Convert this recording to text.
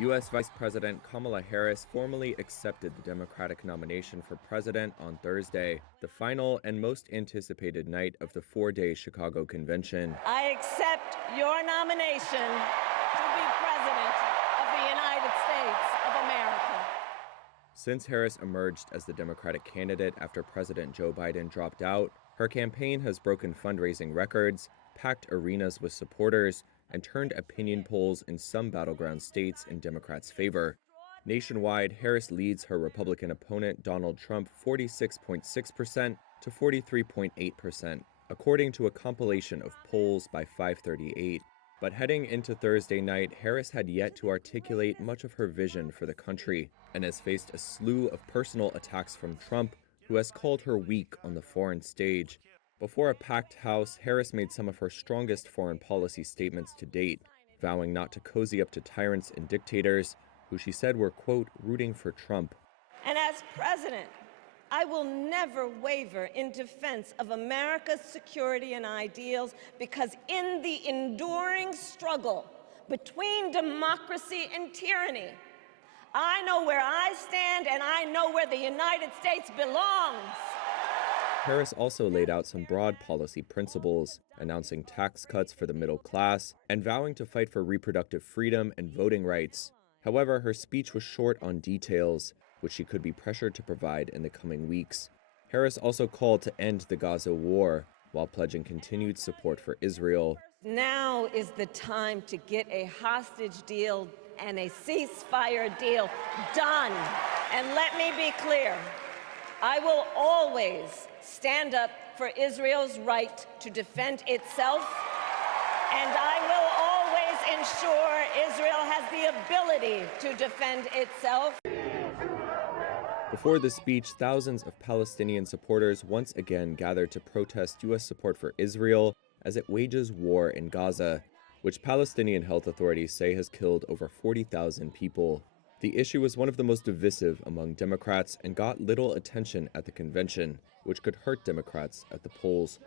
U.S. Vice President Kamala Harris formally accepted the Democratic nomination for president on Thursday, the final and most anticipated night of the four-day Chicago convention. I accept your nomination to be president of the United States of America. Since Harris emerged as the Democratic candidate after President Joe Biden dropped out, her campaign has broken fundraising records, packed arenas with supporters, and turned opinion polls in some battleground states in Democrats' favor. Nationwide, Harris leads her Republican opponent Donald Trump 46.6% to 43.8%, according to a compilation of polls by 538. But heading into Thursday night, Harris had yet to articulate much of her vision for the country and has faced a slew of personal attacks from Trump, who has called her weak on the foreign stage. Before a packed House, Harris made some of her strongest foreign policy statements to date, vowing not to cozy up to tyrants and dictators, who she said were, quote, rooting for Trump. And as president, I will never waver in defense of America's security and ideals, because in the enduring struggle between democracy and tyranny, I know where I stand and I know where the United States belongs. Harris also laid out some broad policy principles, announcing tax cuts for the middle class and vowing to fight for reproductive freedom and voting rights. However, her speech was short on details, which she could be pressured to provide in the coming weeks. Harris also called to end the Gaza war, while pledging continued support for Israel. Now is the time to get a hostage deal and a ceasefire deal done. And let me be clear, I will always stand up for Israel's right to defend itself, and I will always ensure Israel has the ability to defend itself. Before the speech, thousands of Palestinian supporters once again gathered to protest U.S. support for Israel as it wages war in Gaza, which Palestinian health authorities say has killed over 40,000 people. The issue was one of the most divisive among Democrats and got little attention at the convention, which could hurt Democrats at the polls.